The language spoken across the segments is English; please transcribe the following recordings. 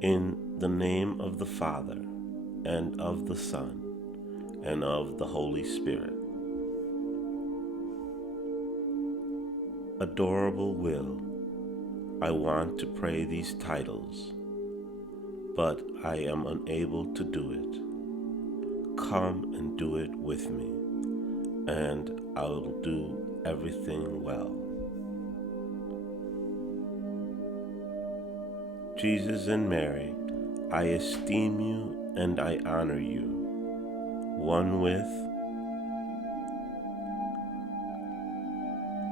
In the name of the Father, and of the Son, and of the Holy Spirit. Adorable Will, I want to pray these titles, but I am unable to do it. Come and do it with me, and I will do everything well. Jesus and Mary, I esteem you and I honor you, one with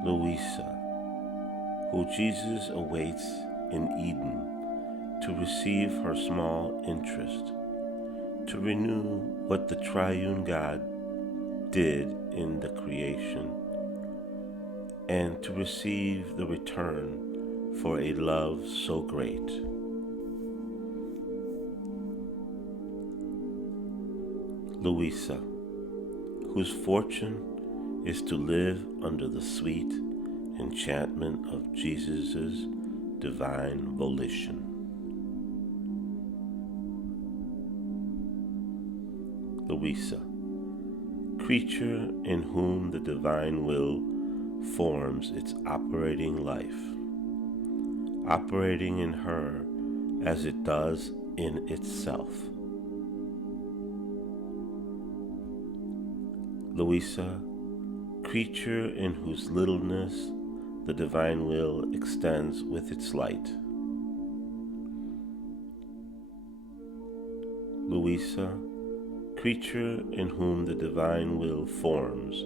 Luisa, who Jesus awaits in Eden to receive her small interest, to renew what the triune God did in the creation, and to receive the return for a love so great. Luisa, whose fortune is to live under the sweet enchantment of Jesus' divine volition. Luisa, creature in whom the divine will forms its operating life, operating in her as it does in itself. Luisa, creature in whose littleness the divine will extends with its light. Luisa, creature in whom the divine will forms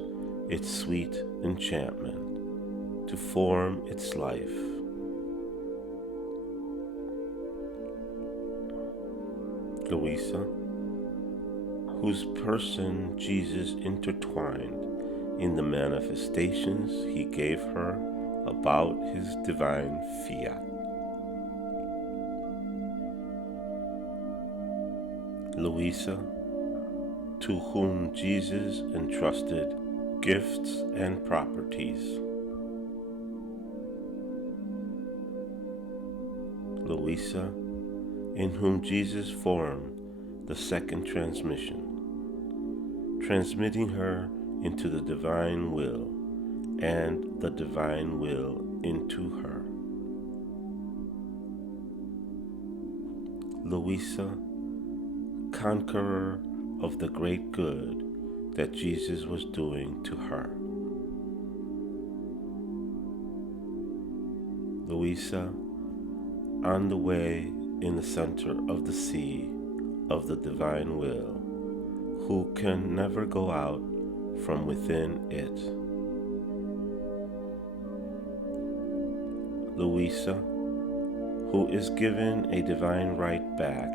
its sweet enchantment to form its life. Luisa, whose person Jesus intertwined in the manifestations he gave her about his divine Fiat. Luisa, to whom Jesus entrusted gifts and properties. Luisa, in whom Jesus formed the second transmission, transmitting her into the divine will and the divine will into her. Luisa, conqueror of the great good that Jesus was doing to her. Luisa, on the way in the center of the sea of the divine will, who can never go out from within it. Luisa, who is given a divine right back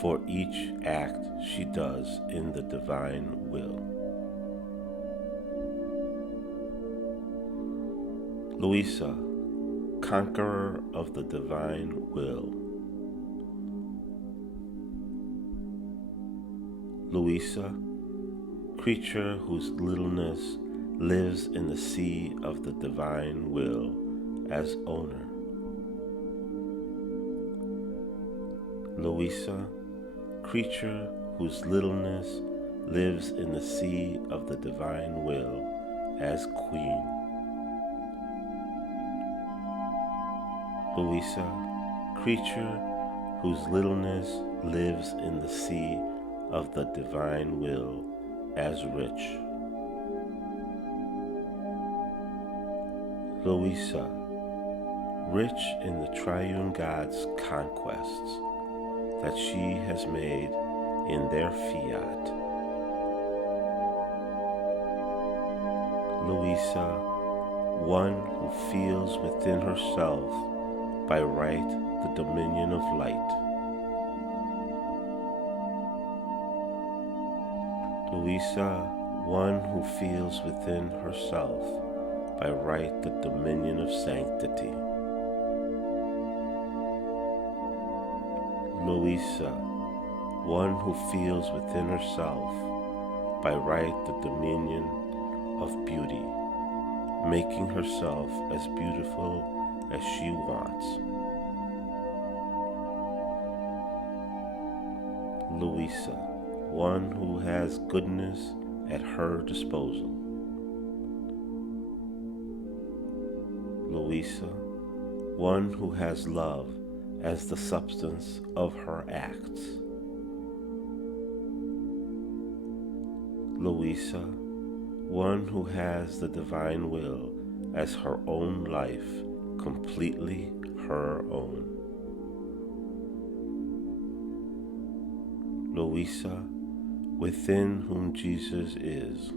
for each act she does in the divine will. Luisa, conqueror of the divine will. Luisa, creature whose littleness lives in the sea of the divine will as owner. Luisa, creature whose littleness lives in the sea of the divine will as queen. Luisa, creature whose littleness lives in the sea of the divine will as rich. Luisa, rich in the triune God's conquests that she has made in their Fiat. Luisa, one who feels within herself by right the dominion of light. Luisa, one who feels within herself by right the dominion of sanctity. Luisa, one who feels within herself by right the dominion of beauty, making herself as beautiful as she wants. Luisa, one who has goodness at her disposal. Luisa, one who has love as the substance of her acts. Luisa, one who has the divine will as her own life, completely her own. Luisa, within whom Jesus is.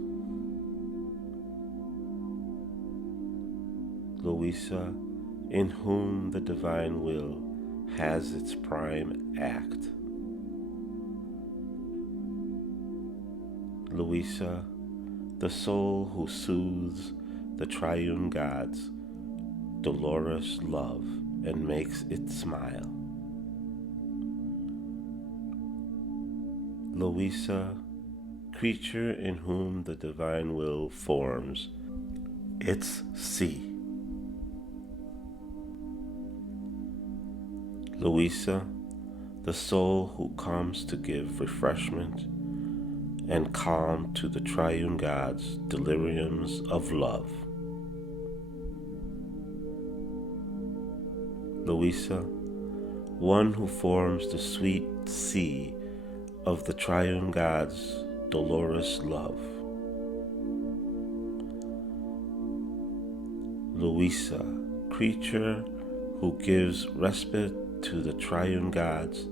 Luisa, in whom the divine will has its prime act. Luisa, the soul who soothes the triune God's dolorous love and makes it smile. Luisa, creature in whom the divine will forms its sea. Luisa, the soul who comes to give refreshment and calm to the triune God's deliriums of love. Luisa, one who forms the sweet sea of the triune God's dolorous love. Luisa, creature who gives respite to the triune God's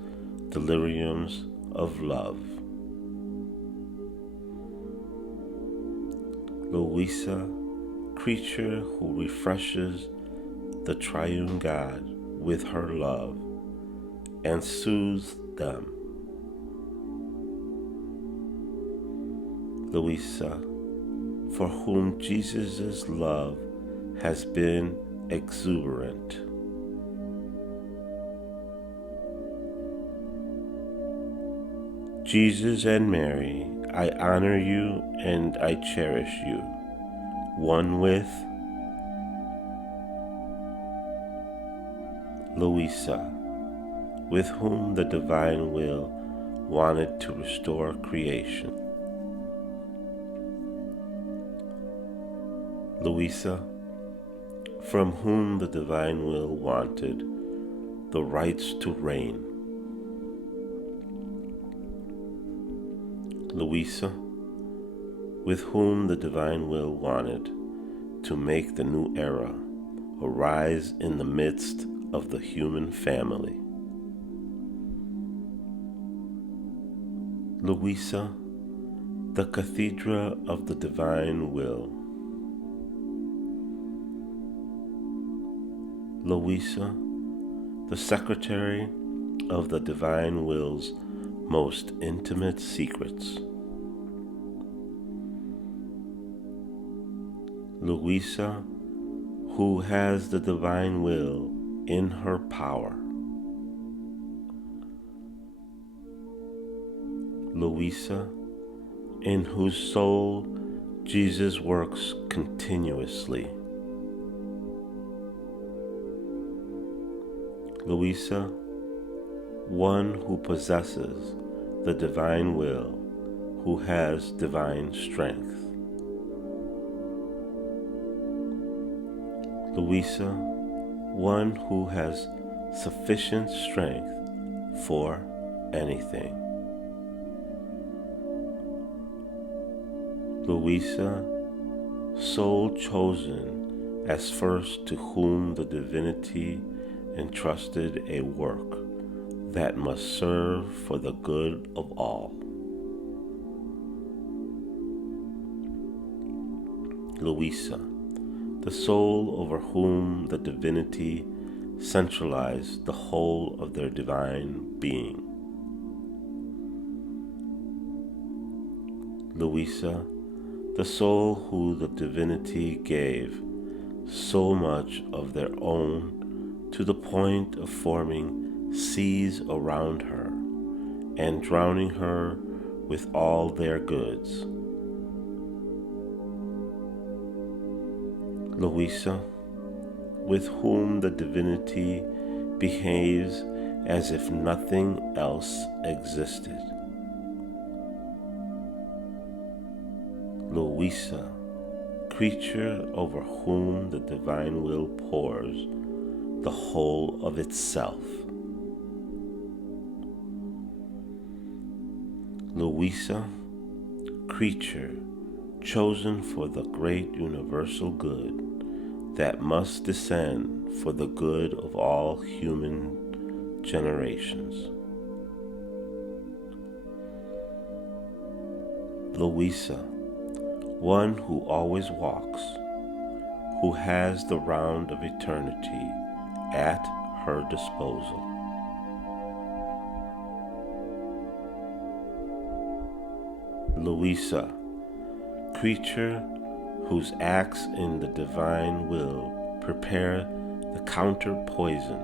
deliriums of love. Luisa, creature who refreshes the triune God with her love and soothes them. Luisa, for whom Jesus' love has been exuberant. Jesus and Mary, I honor you and I cherish you, one with Luisa, with whom the divine will wanted to restore creation. Luisa, from whom the divine will wanted the rights to reign. Luisa, with whom the divine will wanted to make the new era arise in the midst of the human family. Luisa, the cathedra of the divine will. Luisa, the secretary of the divine will's most intimate secrets. Luisa, who has the divine will in her power. Luisa, in whose soul Jesus works continuously. Luisa, one who possesses the divine will, who has divine strength. Luisa, one who has sufficient strength for anything. Luisa, soul chosen as first to whom the divinity entrusted a work that must serve for the good of all. Luisa, the soul over whom the divinity centralized the whole of their divine being. Luisa, the soul who the divinity gave so much of their own to the point of forming seas around her and drowning her with all their goods. Luisa, with whom the divinity behaves as if nothing else existed. Luisa, creature over whom the divine will pours the whole of itself. Luisa, creature chosen for the great universal good that must descend for the good of all human generations. Luisa, one who always walks, who has the round of eternity at her disposal. Luisa, creature whose acts in the divine will prepare the counter poison,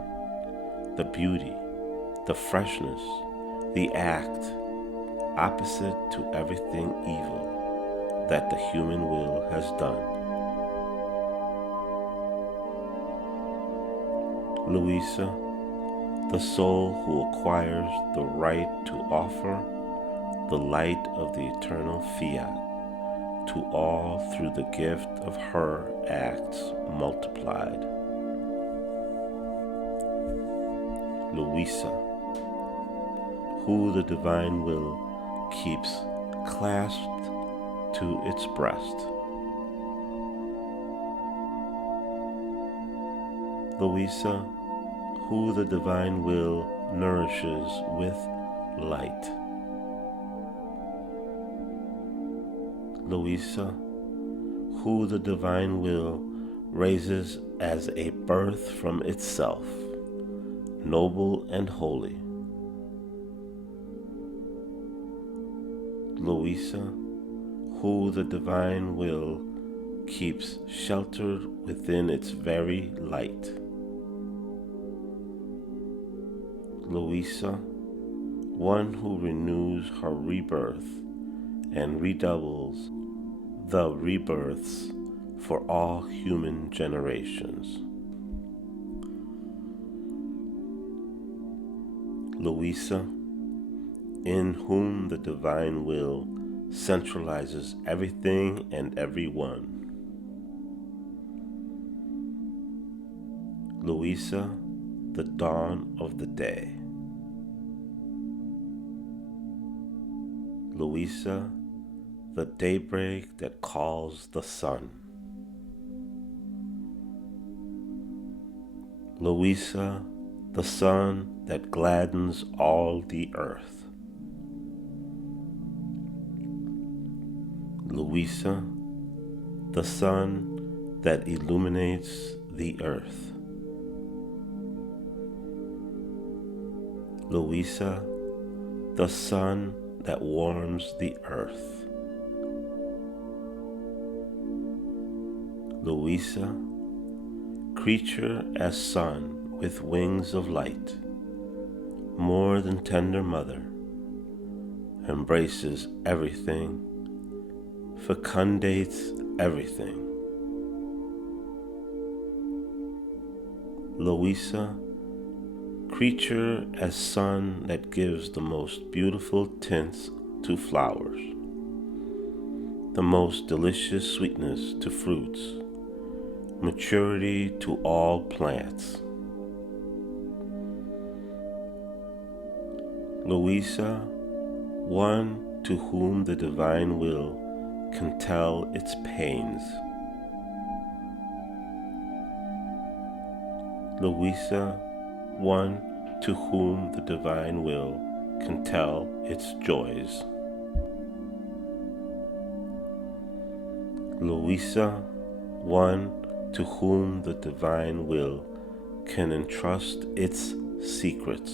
the beauty, the freshness, the act opposite to everything evil that the human will has done. Luisa, the soul who acquires the right to offer the light of the eternal Fiat to all through the gift of her acts multiplied. Luisa, who the divine will keeps clasped to its breast. Luisa, who the divine will nourishes with light. Luisa, who the divine will raises as a birth from itself, noble and holy. Luisa, who the divine will keeps sheltered within its very light. Luisa, one who renews her rebirth and redoubles the rebirths for all human generations. Luisa, in whom the divine will centralizes everything and everyone. Luisa, the dawn of the day. Luisa, the daybreak that calls the sun. Luisa, the sun that gladdens all the earth. Luisa, the sun that illuminates the earth. Luisa, the sun that warms the earth. Luisa, creature as sun with wings of light, more than tender mother, embraces everything, fecundates everything. Luisa, creature as sun that gives the most beautiful tints to flowers, the most delicious sweetness to fruits, maturity to all plants. Luisa, one to whom the divine will can tell its pains. Luisa, one to whom the divine will can tell its joys. Luisa, one to whom the divine will can entrust its secrets.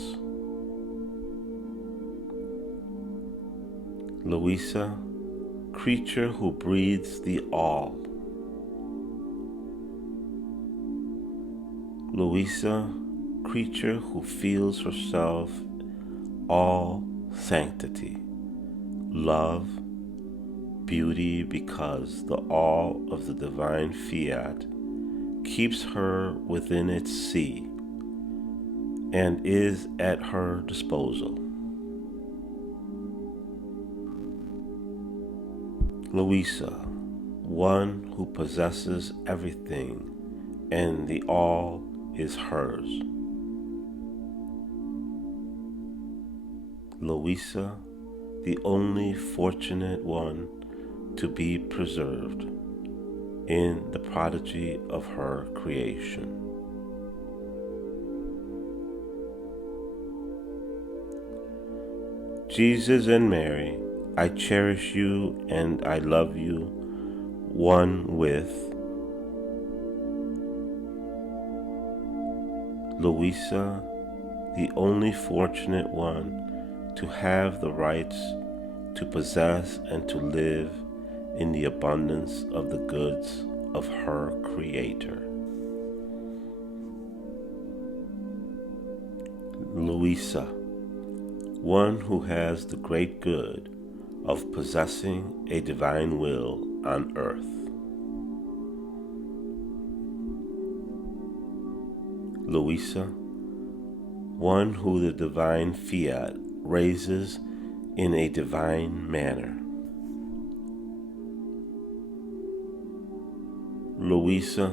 Luisa, creature who breathes the all. Luisa, creature who feels herself all sanctity, love, beauty, because the all of the divine Fiat keeps her within its sea and is at her disposal. Luisa, one who possesses everything, and the all is hers. Luisa, the only fortunate one to be preserved in the prodigy of her creation. Jesus and Mary, I cherish you and I love you, one with Luisa, the only fortunate one to have the rights to possess and to live in the abundance of the goods of her Creator. Luisa, one who has the great good of possessing a divine will on earth. Luisa, one who the divine Fiat raises in a divine manner. Luisa,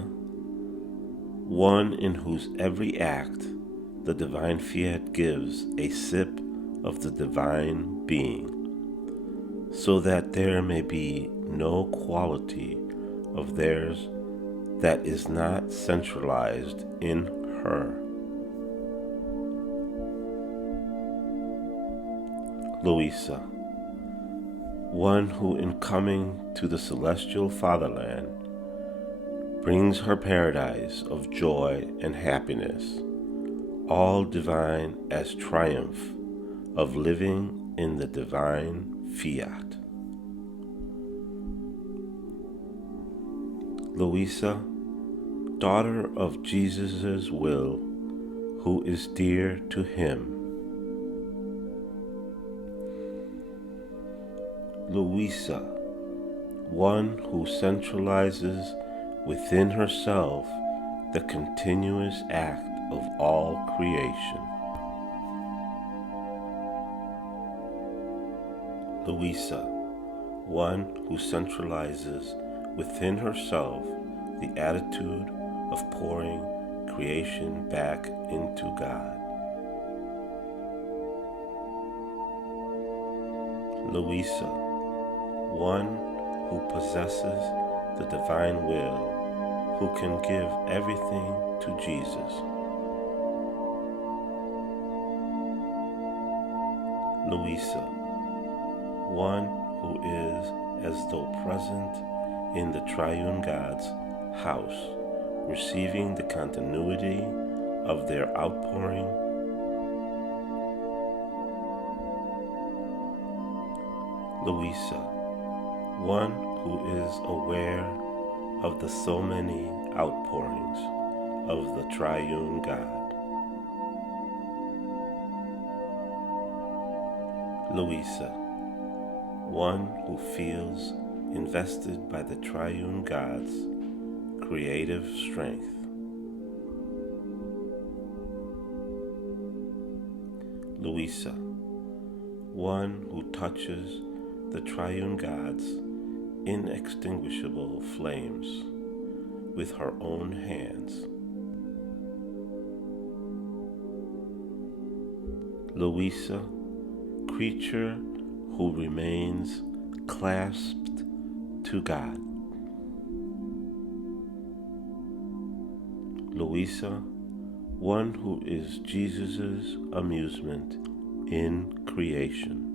one in whose every act the divine Fiat gives a sip of the divine being, so that there may be no quality of theirs that is not centralized in her. Luisa, one who in coming to the celestial fatherland brings her paradise of joy and happiness, all divine as triumph of living in the divine Fiat. Luisa, daughter of Jesus' will, who is dear to him. Luisa, one who centralizes within herself the continuous act of all creation. Luisa, one who centralizes within herself the attitude of pouring creation back into God. Luisa, one who possesses the divine will, who can give everything to Jesus. Luisa, one who is as though present in the triune God's house, receiving the continuity of their outpouring. Luisa, one who is aware of the so many outpourings of the triune God. Luisa, one who feels invested by the triune God's creative strength. Luisa, one who touches the triune God's inextinguishable flames with her own hands. Luisa, creature who remains clasped to God. Luisa, one who is Jesus' amusement in creation.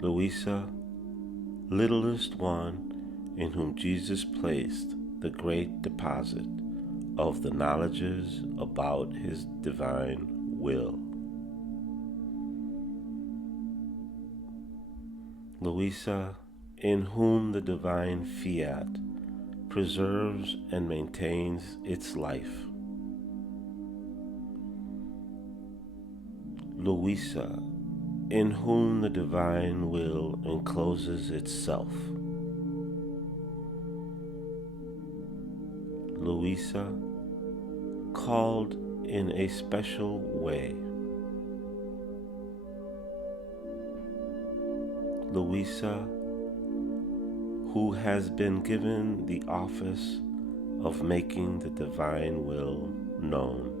Luisa, littlest one in whom Jesus placed the great deposit of the knowledges about his divine will. Luisa, in whom the divine Fiat preserves and maintains its life. Luisa, in whom the divine will encloses itself. Luisa, called in a special way. Luisa, who has been given the office of making the divine will known.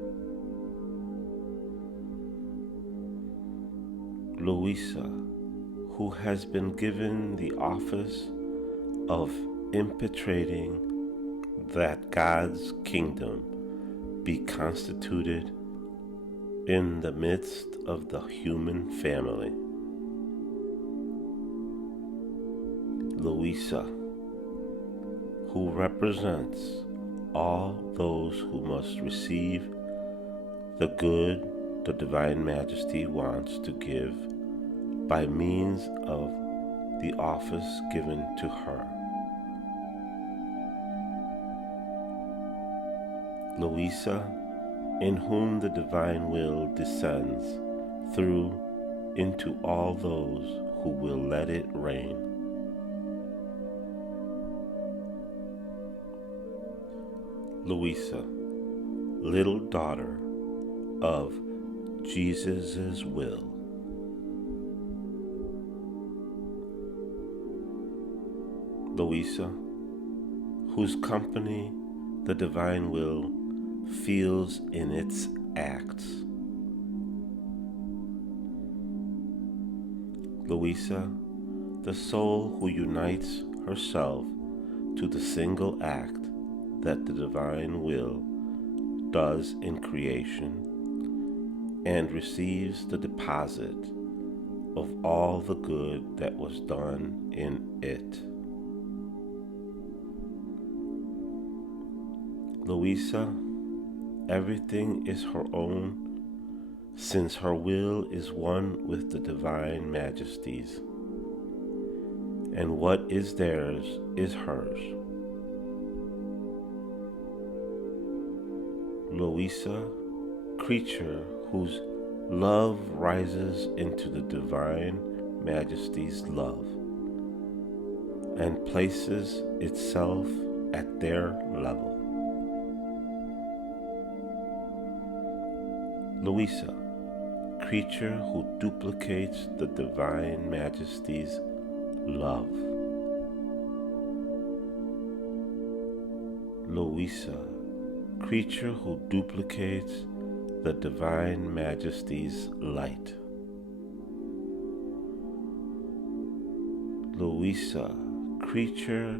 Luisa, who has been given the office of impetrating that God's kingdom be constituted in the midst of the human family. Luisa, who represents all those who must receive the good the Divine Majesty wants to give by means of the office given to her. Luisa, in whom the divine will descends through into all those who will let it reign. Luisa, little daughter of Jesus' will. Luisa, whose company the divine will feels in its acts. Luisa, the soul who unites herself to the single act that the divine will does in creation and receives the deposit of all the good that was done in it. Luisa, everything is her own, since her will is one with the Divine Majesty's, and what is theirs is hers. Luisa, creature whose love rises into the Divine Majesty's love, and places itself at their level. Luisa, creature who duplicates the Divine Majesty's love. Luisa, creature who duplicates the Divine Majesty's light. Luisa, creature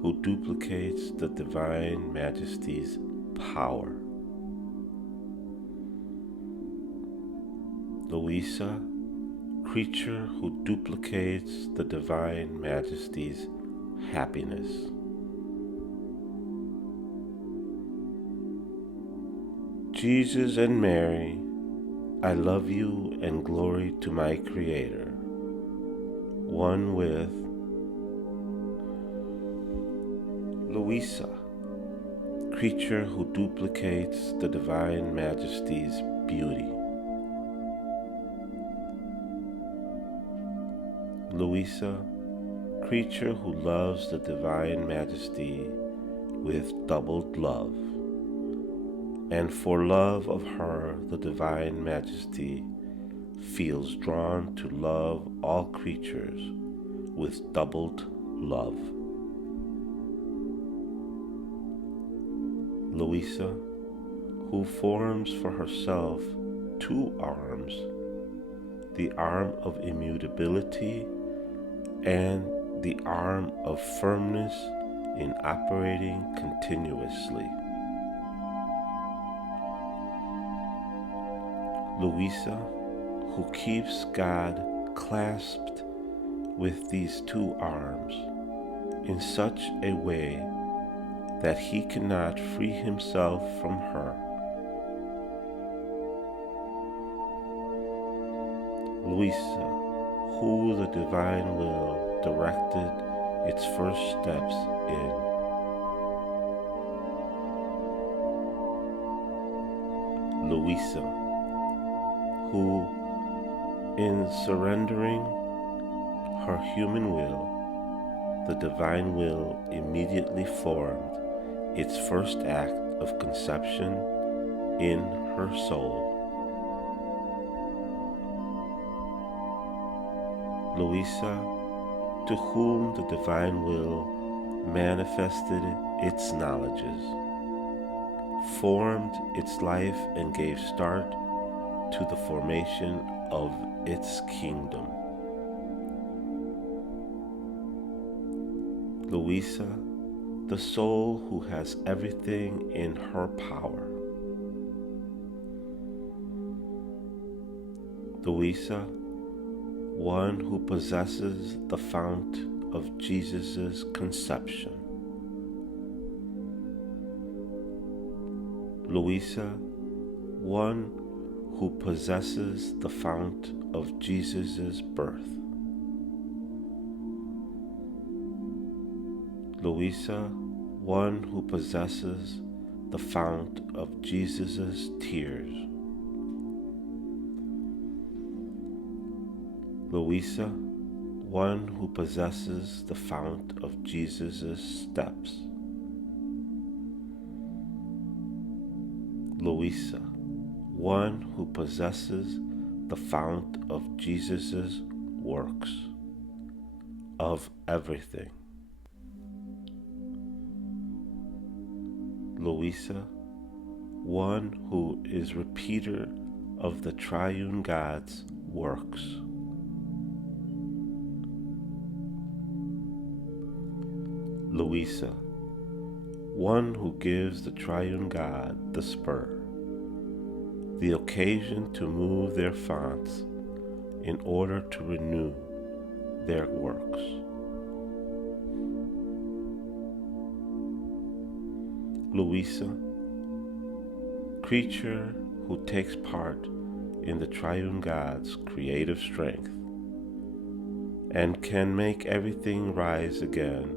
who duplicates the Divine Majesty's power. Luisa, creature who duplicates the Divine Majesty's happiness. Jesus and Mary, I love you and glory to my Creator, one with Luisa, creature who duplicates the Divine Majesty's beauty. Luisa, creature who loves the Divine Majesty with doubled love, and for love of her the Divine Majesty feels drawn to love all creatures with doubled love. Luisa, who forms for herself two arms, the arm of immutability and the arm of firmness in operating continuously. Luisa, who keeps God clasped with these two arms in such a way that he cannot free himself from her. Luisa, who the divine will directed its first steps in. Luisa, who, in surrendering her human will, the divine will immediately formed its first act of conception in her soul. Luisa, to whom the divine will manifested its knowledges, formed its life, and gave start to the formation of its kingdom. Luisa, the soul who has everything in her power. Luisa, one who possesses the fount of Jesus' conception. Luisa, one who possesses the fount of Jesus' birth. Luisa, one who possesses the fount of Jesus' tears. Luisa, one who possesses the fount of Jesus' steps. Luisa, one who possesses the fount of Jesus' works, of everything. Luisa, one who is repeater of the triune God's works. Luisa, one who gives the triune God the spur, the occasion to move their fonts in order to renew their works. Luisa, creature who takes part in the triune God's creative strength and can make everything rise again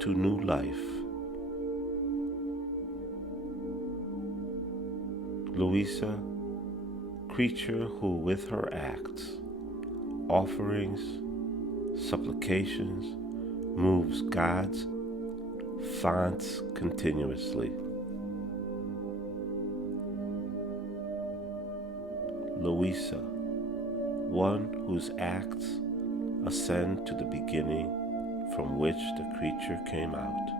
to new life. Luisa, creature who with her acts, offerings, supplications, moves God's fonts continuously. Luisa, one whose acts ascend to the beginning from which the creature came out.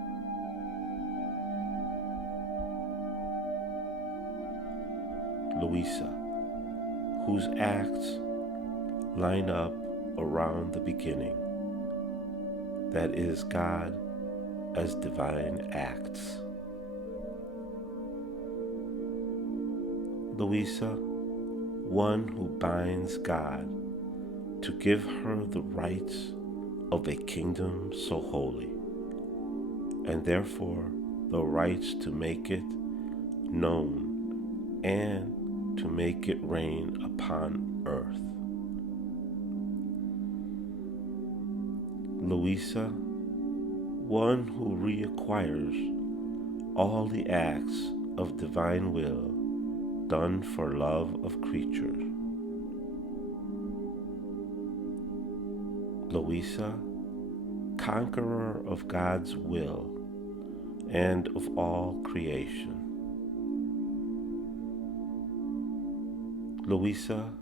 Luisa, whose acts line up around the beginning, that is God as divine acts. Luisa, one who binds God to give her the rights of a kingdom so holy, and therefore the rights to make it known and to make it reign upon earth. Luisa, one who reacquires all the acts of divine will done for love of creatures. Luisa, conqueror of God's will and of all creation. Luisa,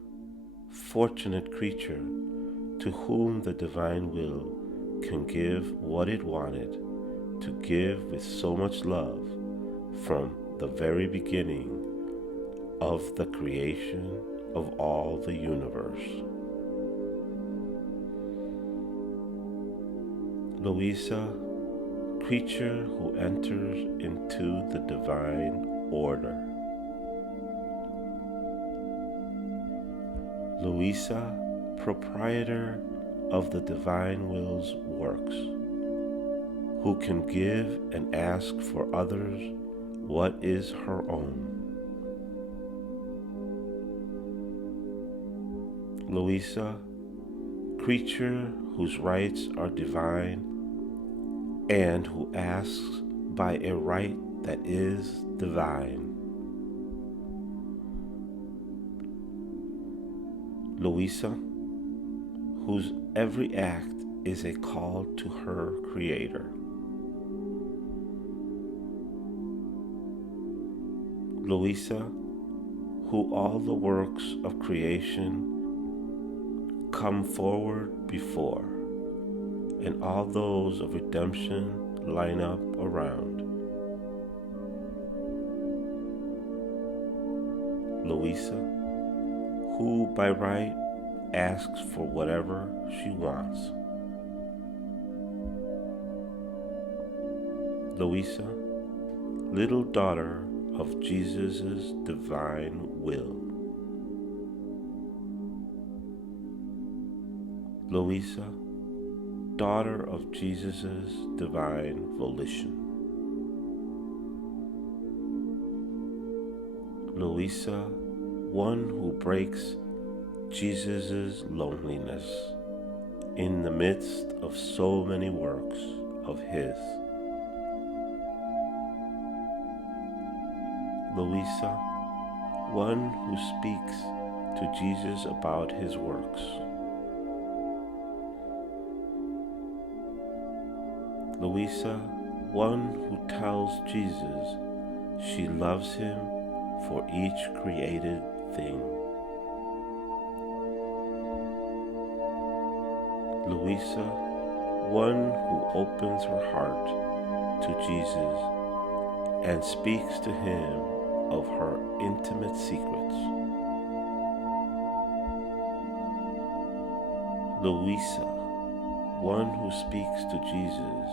fortunate creature to whom the divine will can give what it wanted to give with so much love from the very beginning of the creation of all the universe. Luisa, creature who enters into the divine order. Luisa, proprietor of the divine will's works, who can give and ask for others what is her own. Luisa, creature whose rights are divine and who asks by a right that is divine. Luisa, whose every act is a call to her Creator. Luisa, who all the works of creation come forward before, and all those of redemption line up around. Luisa, who by right asks for whatever she wants. Luisa, little daughter of Jesus' divine will. Luisa, daughter of Jesus' divine volition. Luisa, one who breaks Jesus' loneliness in the midst of so many works of His. Luisa, one who speaks to Jesus about His works. Luisa, one who tells Jesus she loves Him for each created thing. Luisa, one who opens her heart to Jesus and speaks to Him of her intimate secrets. Luisa, one who speaks to Jesus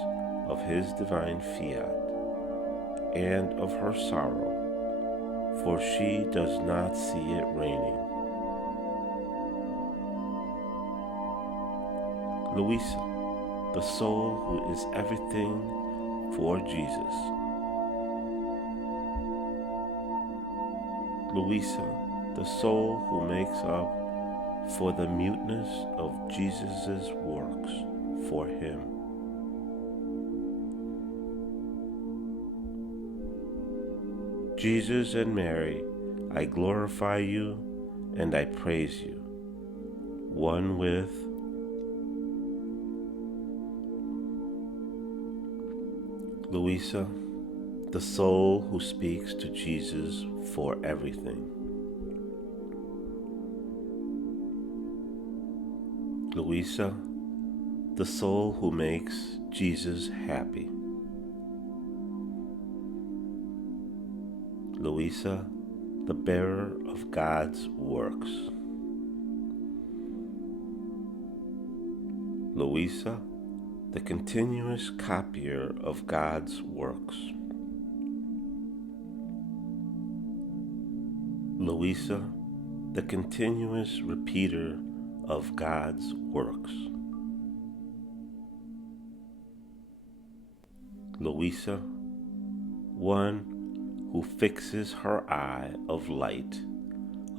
of His divine Fiat and of her sorrow, for she does not see it raining. Luisa, the soul who is everything for Jesus. Luisa, the soul who makes up for the muteness of Jesus' works for Him. Jesus and Mary, I glorify you and I praise you, one with Luisa, the soul who speaks to Jesus for everything. Luisa, the soul who makes Jesus happy. Luisa, the bearer of God's works. Luisa, the continuous copier of God's works. Luisa, the continuous repeater of God's works. Luisa, one who fixes her eye of light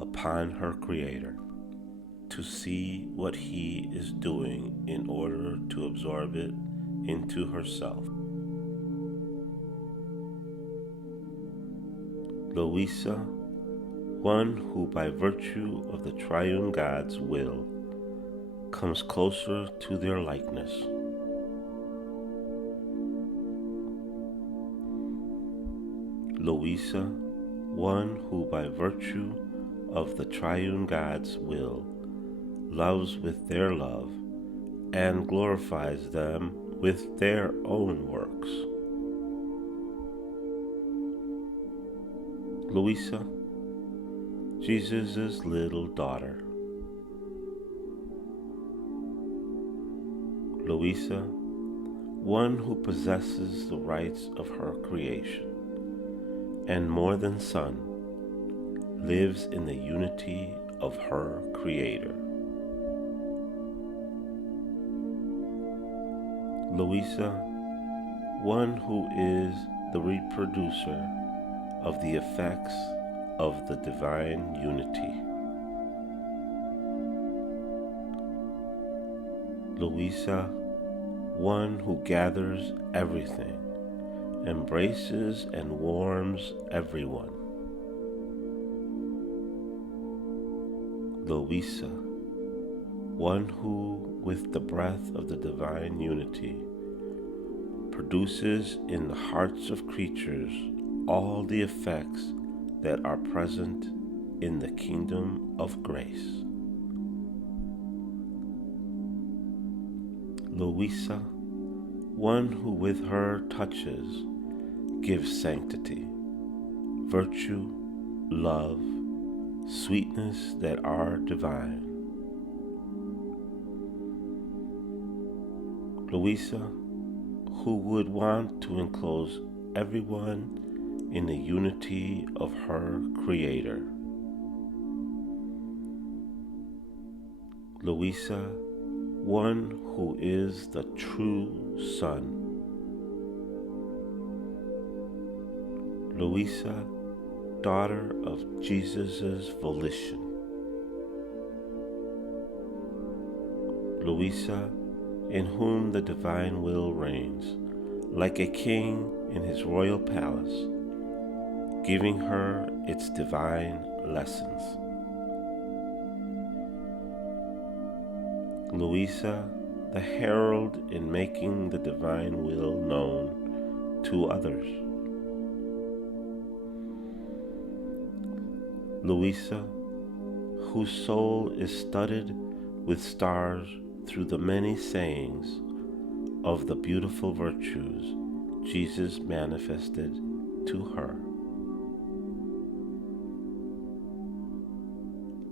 upon her Creator to see what He is doing in order to absorb it into herself. Luisa, one who by virtue of the triune God's will comes closer to their likeness. Luisa, one who by virtue of the triune God's will loves with their love and glorifies them with their own works. Luisa, Jesus' little daughter. Luisa, one who possesses the rights of her creation, and more than son, lives in the unity of her Creator. Luisa, one who is the reproducer of the effects of the divine unity. Luisa, one who gathers everything, embraces and warms everyone. Luisa, one who, with the breath of the divine unity, produces in the hearts of creatures all the effects that are present in the kingdom of grace. Luisa, one who with her touches gives sanctity, virtue, love, sweetness that are divine. Luisa, who would want to enclose everyone in the unity of her Creator. Luisa, one who is the true Son. Luisa, daughter of Jesus' volition. Luisa, in whom the divine will reigns, like a king in his royal palace, giving her its divine lessons. Luisa, the herald in making the divine will known to others. Luisa, whose soul is studded with stars through the many sayings of the beautiful virtues Jesus manifested to her.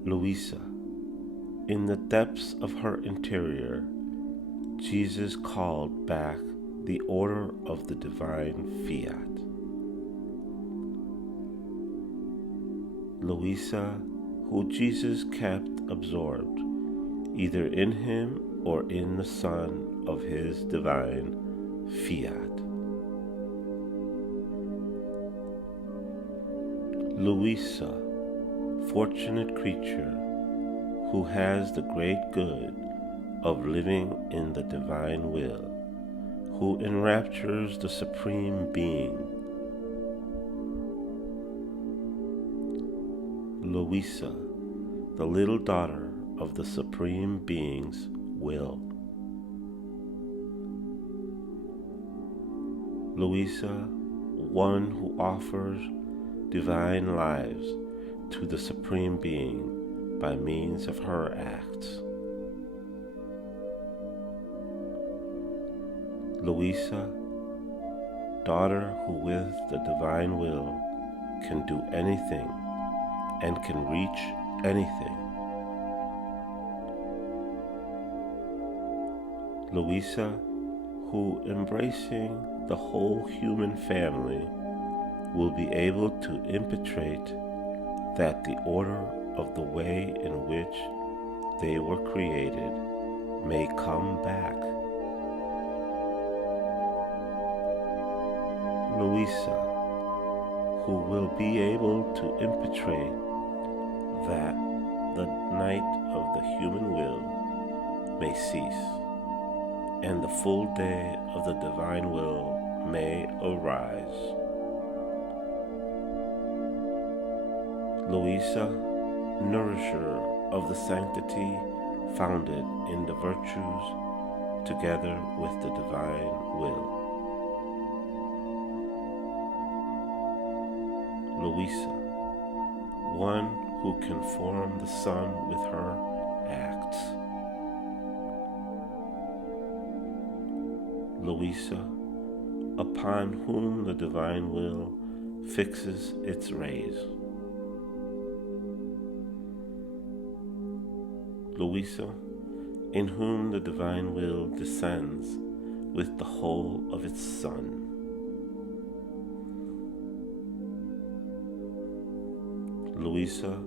Luisa, in the depths of her interior, Jesus called back the order of the divine Fiat. Luisa, who Jesus kept absorbed, either in him or in the Son of his divine Fiat. Luisa, fortunate creature, who has the great good of living in the divine will, who enraptures the Supreme Being. Luisa, the little daughter of the Supreme Being's will. Luisa, one who offers divine lives to the Supreme Being by means of her acts. Luisa, daughter who with the divine will can do anything and can reach anything. Luisa, who embracing the whole human family will be able to impetrate that the order of the way in which they were created may come back. Luisa, who will be able to impetrate that the night of the human will may cease, and the full day of the divine will may arise. Luisa, nourisher of the sanctity founded in the virtues together with the divine will. Luisa, one who can form the sun with her acts. Luisa, upon whom the divine will fixes its rays. Luisa, in whom the divine will descends with the whole of its sun. Luisa,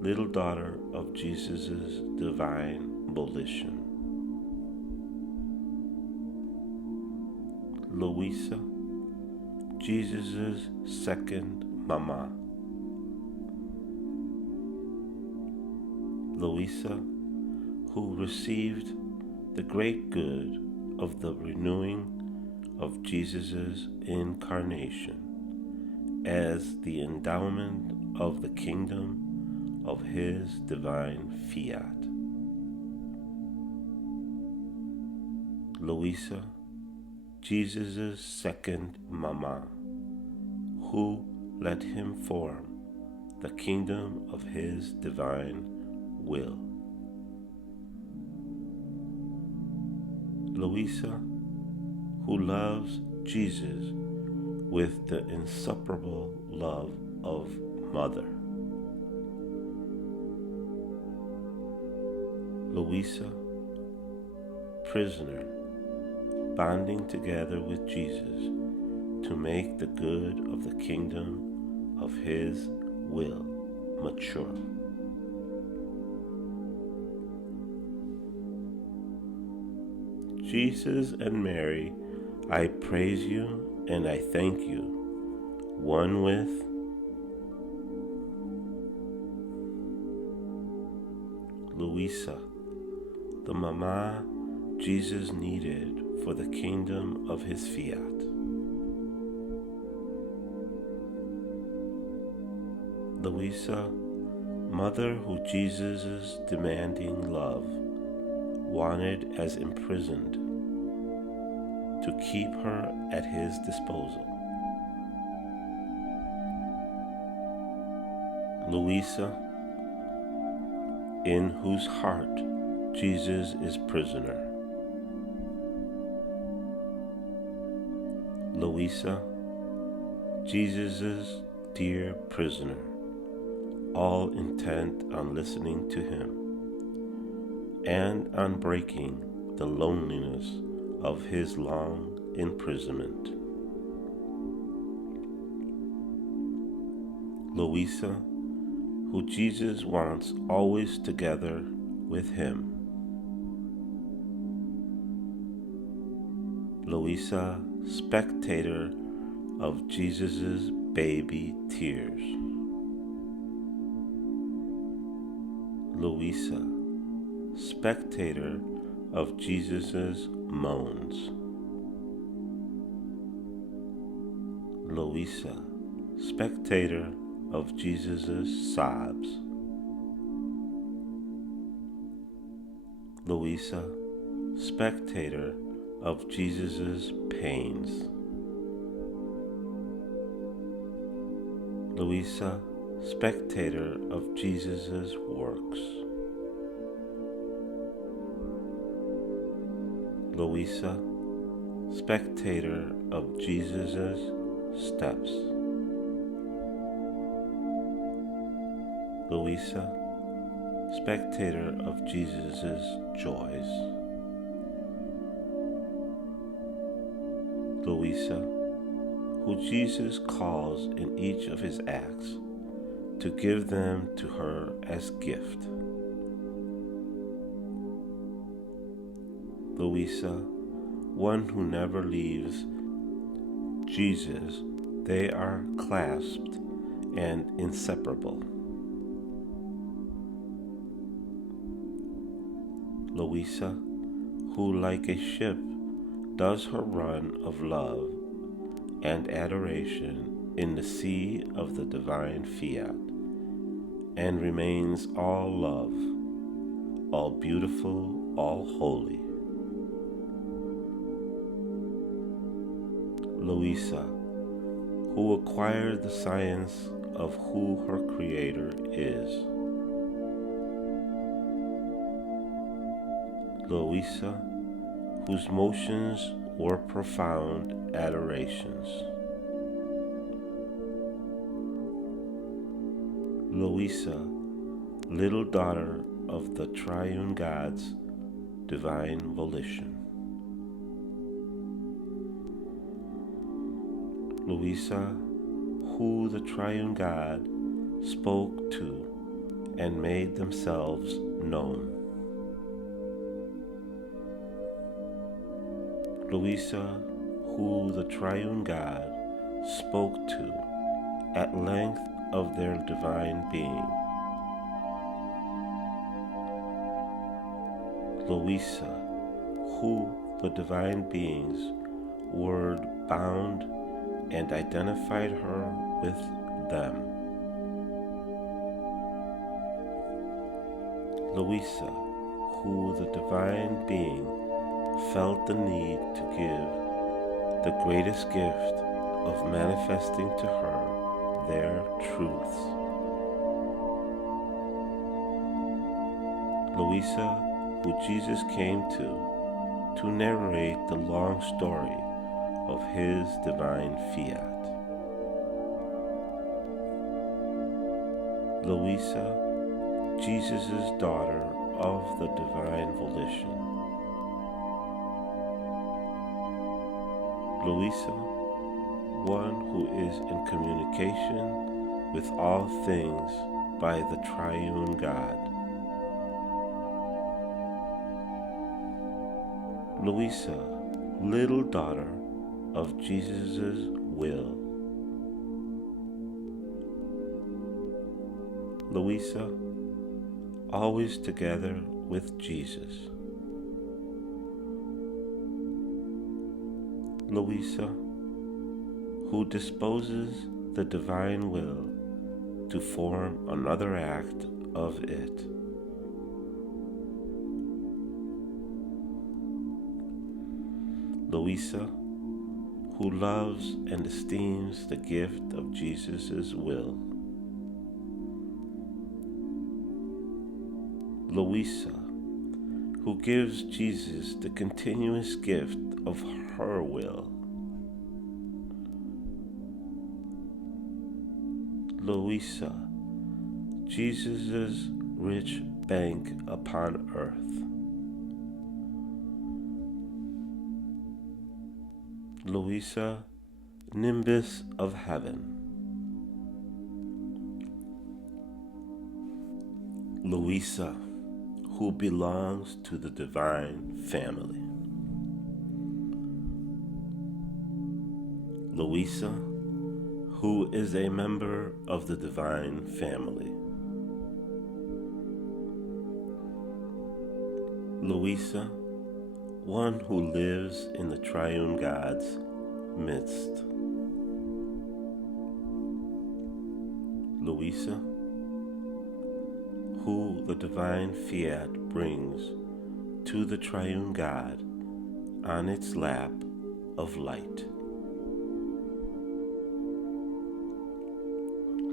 little daughter of Jesus' divine volition. Luisa, Jesus' second mama. Luisa, who received the great good of the renewing of Jesus' incarnation as the endowment of the kingdom of his divine Fiat. Luisa, Jesus' second mama, who let him form the kingdom of his divine will. Luisa, who loves Jesus with the inseparable love of mother. Luisa, prisoner, bonding together with Jesus to make the good of the kingdom of his will mature. Jesus and Mary, I praise you and I thank you, one with Luisa, the mama Jesus needed for the kingdom of his Fiat. Luisa, mother who Jesus' demanding love wanted as imprisoned to keep her at his disposal. Luisa, in whose heart Jesus is prisoner. Luisa, Jesus' dear prisoner, all intent on listening to him and on breaking the loneliness of his long imprisonment. Luisa, who Jesus wants always together with him. Luisa, spectator of Jesus' baby tears. Luisa, spectator of Jesus' moans. Luisa, spectator of Jesus' sobs. Luisa, spectator of Jesus' pains. Luisa, spectator of Jesus' works. Luisa, spectator of Jesus' steps. Luisa, spectator of Jesus' joys. Luisa, who Jesus calls in each of his acts to give them to her as gift. Luisa, one who never leaves Jesus, they are clasped and inseparable. Luisa, who like a ship does her run of love and adoration in the sea of the divine Fiat, and remains all love, all beautiful, all holy. Luisa, who acquired the science of who her Creator is. Luisa, whose motions were profound adorations. Luisa, little daughter of the triune God's divine volition. Luisa, who the triune God spoke to and made themselves known. Luisa, who the triune God spoke to at length of their divine being. Luisa, who the divine being's word bound and identified her with them. Luisa, who the divine being felt the need to give the greatest gift of manifesting to her their truths. Luisa, who Jesus came to to narrate the long story of his divine fiat. Luisa, Jesus' daughter of the divine volition. Luisa, one who is in communication with all things by the triune God. Luisa, little daughter of Jesus' will. Luisa, always together with Jesus. Luisa, who disposes the divine will to form another act of it. Luisa, who loves and esteems the gift of Jesus' will. Luisa, who gives Jesus the continuous gift of her will. Luisa, Jesus' rich bank upon earth. Luisa, nimbus of heaven. Luisa, who belongs to the divine family. Luisa, who is a member of the divine family. Luisa, one who lives in the triune God's midst. Luisa, who the divine fiat brings to the triune God on its lap of light.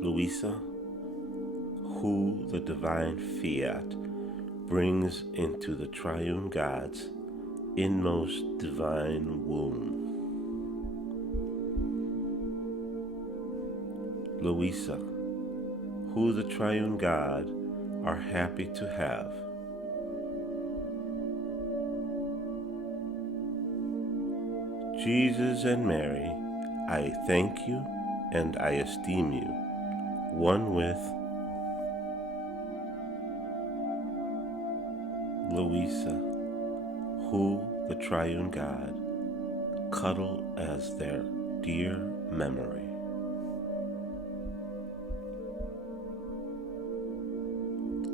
Luisa, who the divine fiat brings into the triune God's inmost divine womb. Luisa, who the triune God are happy to have. Jesus and Mary, I thank you and I esteem you, one with Luisa, who the triune God cuddle as their dear memory.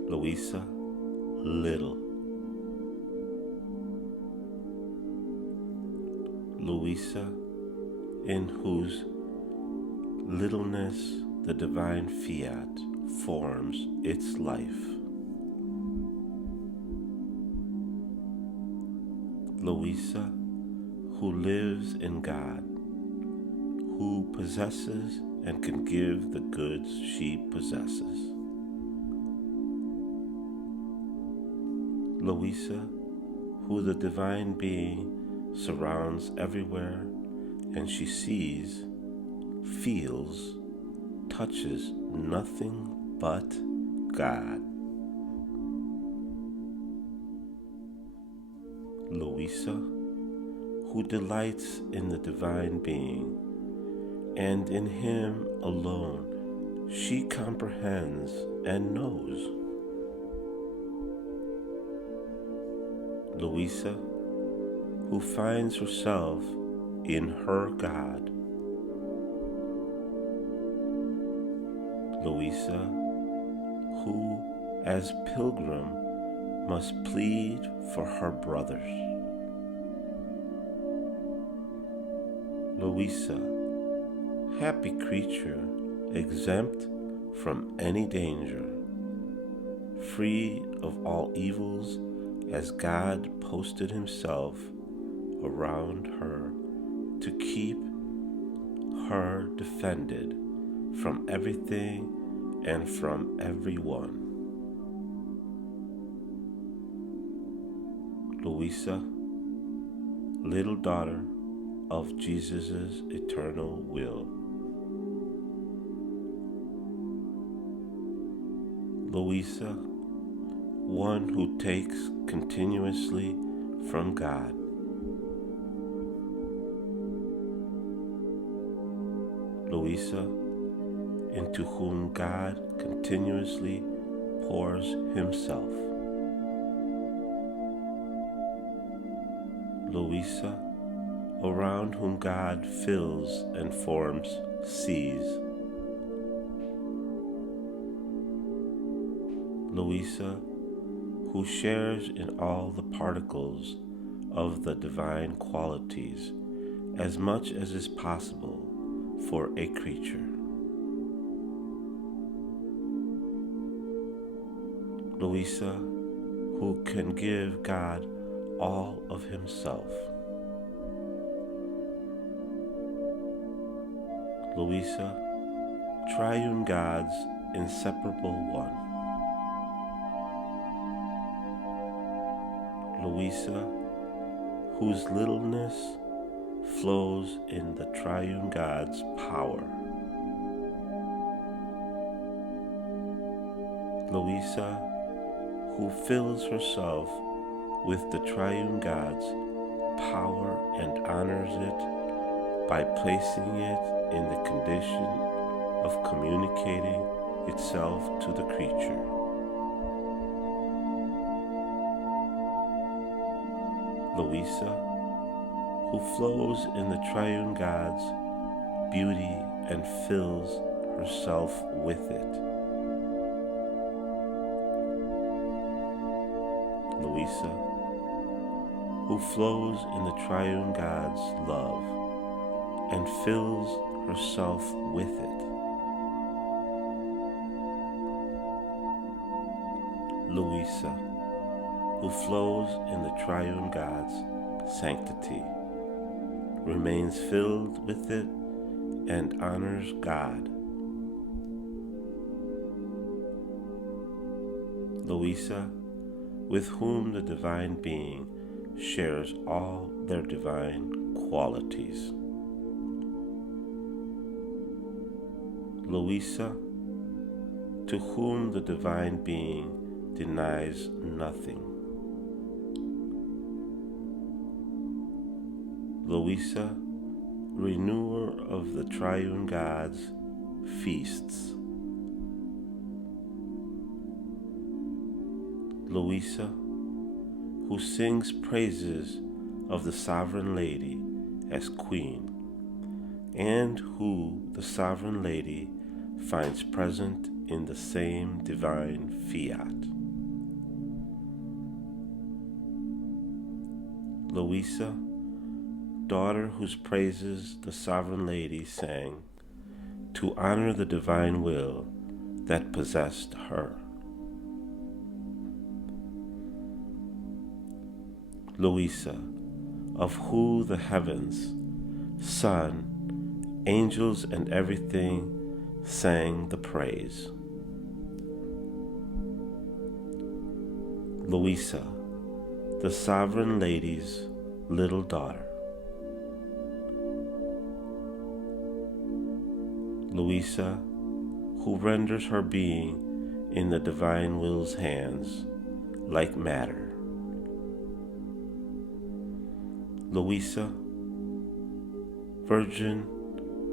Luisa, little. Luisa, in whose littleness the divine fiat forms its life. Luisa, who lives in God, who possesses and can give the goods she possesses. Luisa, who the divine being surrounds everywhere, and she sees, feels, touches nothing but God. Luisa, who delights in the divine being, and in him alone she comprehends and knows. Luisa, who finds herself in her God. Luisa, who as pilgrim must plead for her brothers. Luisa, happy creature, exempt from any danger, free of all evils, as God posted himself around her to keep her defended from everything and from everyone. Luisa, little daughter of Jesus' eternal will. Luisa, one who takes continuously from God. Luisa, into whom God continuously pours himself. Luisa, around whom God fills and forms seas. Luisa, who shares in all the particles of the divine qualities as much as is possible for a creature. Luisa, who can give God all of himself. Luisa, triune God's inseparable one. Luisa, whose littleness flows in the triune God's power. Luisa, who fills herself with the triune God's power and honors it by placing it in the condition of communicating itself to the creature. Luisa, who flows in the triune God's beauty and fills herself with it. Luisa, who flows in the triune God's love and fills herself with it. Luisa, who flows in the triune God's sanctity, remains filled with it, and honors God. Luisa, with whom the divine being shares all their divine qualities. Luisa, to whom the divine being denies nothing. Luisa, renewer of the triune God's feasts. Luisa, who sings praises of the Sovereign Lady as Queen, and who the Sovereign Lady finds present in the same divine Fiat. Luisa, daughter whose praises the Sovereign Lady sang to honor the divine will that possessed her. Luisa, of who the heavens, sun, angels, and everything sang the praise. Luisa, the Sovereign Lady's little daughter. Luisa, who renders her being in the divine will's hands like matter. Luisa, virgin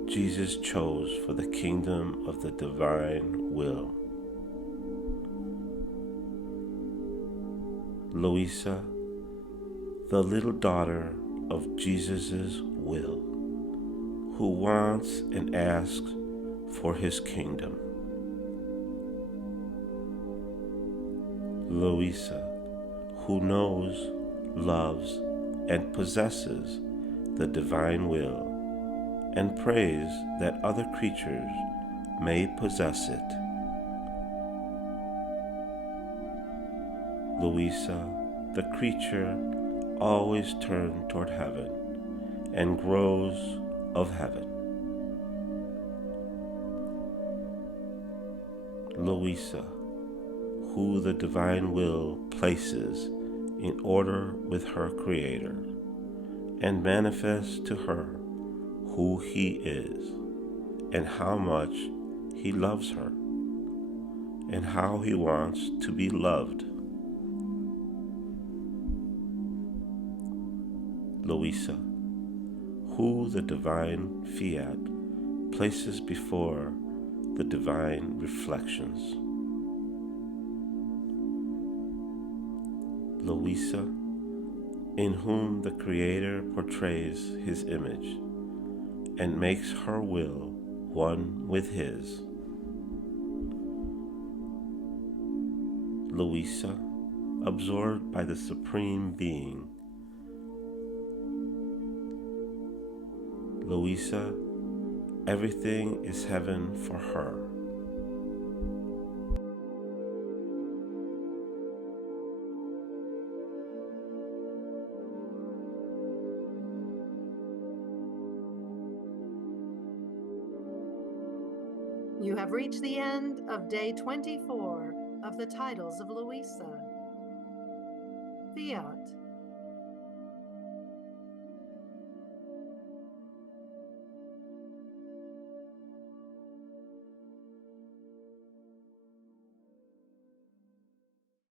Jesus chose for the kingdom of the divine will. Luisa, the little daughter of Jesus' will, who wants and asks for his kingdom. Luisa, who knows, loves, and possesses the divine will, and prays that other creatures may possess it. Luisa, the creature always turned toward heaven and grows of heaven. Luisa, who the divine will places in order with her Creator, and manifest to her who he is and how much he loves her and how he wants to be loved. Luisa, who the divine Fiat places before the divine reflections. Luisa, in whom the Creator portrays his image and makes her will one with his. Luisa, absorbed by the Supreme Being. Luisa, everything is heaven for her. You have reached the end of day 24 of the Titles of Luisa. Fiat.